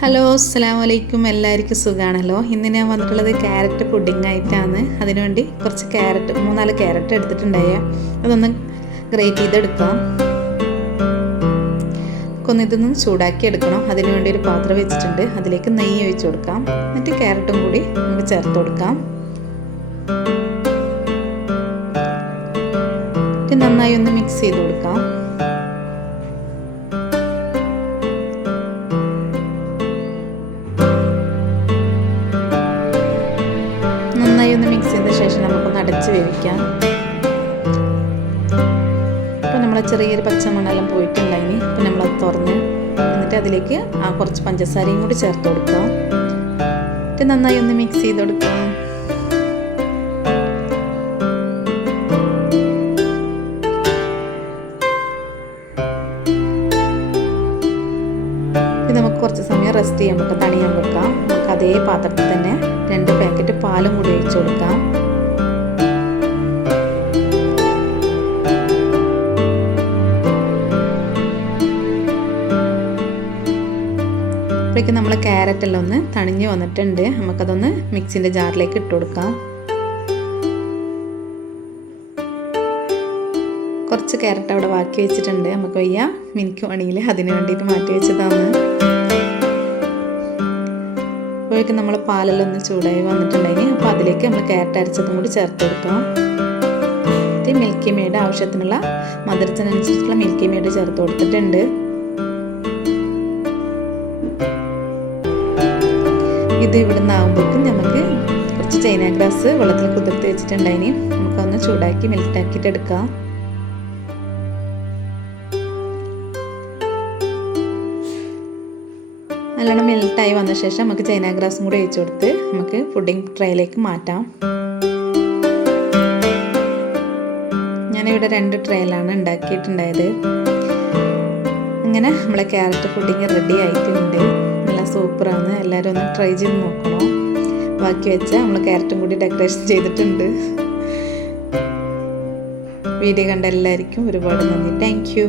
Hello അസ്സലാമു അലൈക്കും. എല്ലാവർക്കും സുഖമാണല്ലോ. ഇന്ന് ഞാൻ വന്നിട്ടുള്ളത് ക്യാരറ്റ് പുഡിംഗ് ആയിട്ടാണ്. അതിനുവേണ്ടി കുറച്ച് ക്യാരറ്റ് 3-4 ക്യാരറ്റ് എടുത്തിട്ടുണ്ടായ അതൊന്ന് ഗ്രേറ്റ് ചെയ്തെടുക്കാം. ഇതൊന്ന് ചൂടാക്കി എടുക്കണം. അതിനുവേണ്ടി ഒരു പാത്രം വെച്ചിട്ടുണ്ട്. അതിലേക്ക് നെയ്യ് ഒഴിച്ച് കൊടുക്കാം. എന്നിട്ട് ക്യാരറ്റും കൂടി നമുക്ക് ചേർത്ത് കൊടുക്കാം. നന്നായി ഒന്ന് മിക്സ് ചെയ്ത് കൊടുക്കാം. നന്നായി ഒന്ന് മിക്സ് ചെയ്ത ശേഷം നമുക്കൊന്ന് അടച്ച് വേവിക്കാം. ഇപ്പോൾ നമ്മൾ ചെറിയൊരു പച്ചമണെല്ലാം പോയിട്ടുണ്ടായിന്. അപ്പോൾ നമ്മളത് തുറന്ന് എന്നിട്ട് അതിലേക്ക് കുറച്ച് പഞ്ചസാരയും കൂടി ചേർത്ത് കൊടുക്കാം. എന്നിട്ട് നന്നായി ഒന്ന് മിക്സ് ചെയ്ത് കൊടുക്കാം. നമുക്ക് കുറച്ച് സമയം റെസ്റ്റ് ചെയ്യാൻ വെക്കാം, തണിയാൻ വെക്കാം. നമുക്ക് അതേ പാത്രത്തിൽ തന്നെ 2 പാക്കറ്റ് പാലും കൂടി ഒഴിച്ചു കൊടുക്കാം. അപ്പോഴേക്കും നമ്മൾ ക്യാരറ്റെല്ലാം ഒന്ന് തണിഞ്ഞ് വന്നിട്ടുണ്ട്. നമുക്കതൊന്ന് മിക്സിൻ്റെ ജാറിലേക്ക് ഇട്ട് കൊടുക്കാം. കുറച്ച് ക്യാരറ്റ് അവിടെ ബാക്കി വെച്ചിട്ടുണ്ട്. നമുക്ക് വയ്യ മിനിക്ക് വേണമെങ്കിൽ അതിന് വേണ്ടിയിട്ട് മാറ്റി വെച്ചതാണ്. അപ്പോഴേക്കും നമ്മൾ പാലെല്ലാം ഒന്ന് ചൂടായി വന്നിട്ടുണ്ടായിന്. അപ്പോൾ അതിലേക്ക് നമ്മൾ ക്യാരറ്റ് അരച്ചതും കൂടി ചേർത്ത് കൊടുക്കാം. മിൽക്കി മെയ്ഡ് ആവശ്യത്തിനുള്ള മധുരത്തിനനുസരിച്ചുള്ള മിൽക്കി മെയ്ഡ് ചേർത്ത് കൊടുത്തിട്ടുണ്ട്. ഇത് ഇവിടുന്ന് ആകുമ്പോഴേക്കും നമുക്ക് കുറച്ച് ചൈന ഗ്രാസ് വെള്ളത്തിൽ കുതിർത്ത് വെച്ചിട്ടുണ്ടായിന്. നമുക്കൊന്ന് ചൂടാക്കി മെൽറ്റാക്കിയിട്ട് എടുക്കാം. നല്ലോണം മെൽട്ടായി വന്ന ശേഷം നമുക്ക് ചൈന ഗ്രാസും കൂടി ഒഴിച്ചു കൊടുത്ത് നമുക്ക് പുഡിംഗ് ട്രേയിലേക്ക് മാറ്റാം. ഞാനിവിടെ 2 ട്രേയിലാണ് ഉണ്ടാക്കിയിട്ടുണ്ടായത്. അങ്ങനെ നമ്മളെ ക്യാരറ്റ് പുഡിംഗ് റെഡി ആയിട്ടുണ്ട്. നല്ല സൂപ്പറാണ്. എല്ലാവരും ഒന്ന് ട്രൈ ചെയ്ത് നോക്കണം. ബാക്കി വെച്ച നമ്മൾ ക്യാരറ്റും കൂടി ഡെക്കറേഷൻ ചെയ്തിട്ടുണ്ട്. വീഡിയോ കണ്ട എല്ലാവർക്കും ഒരുപാട് നന്ദി. Thank you.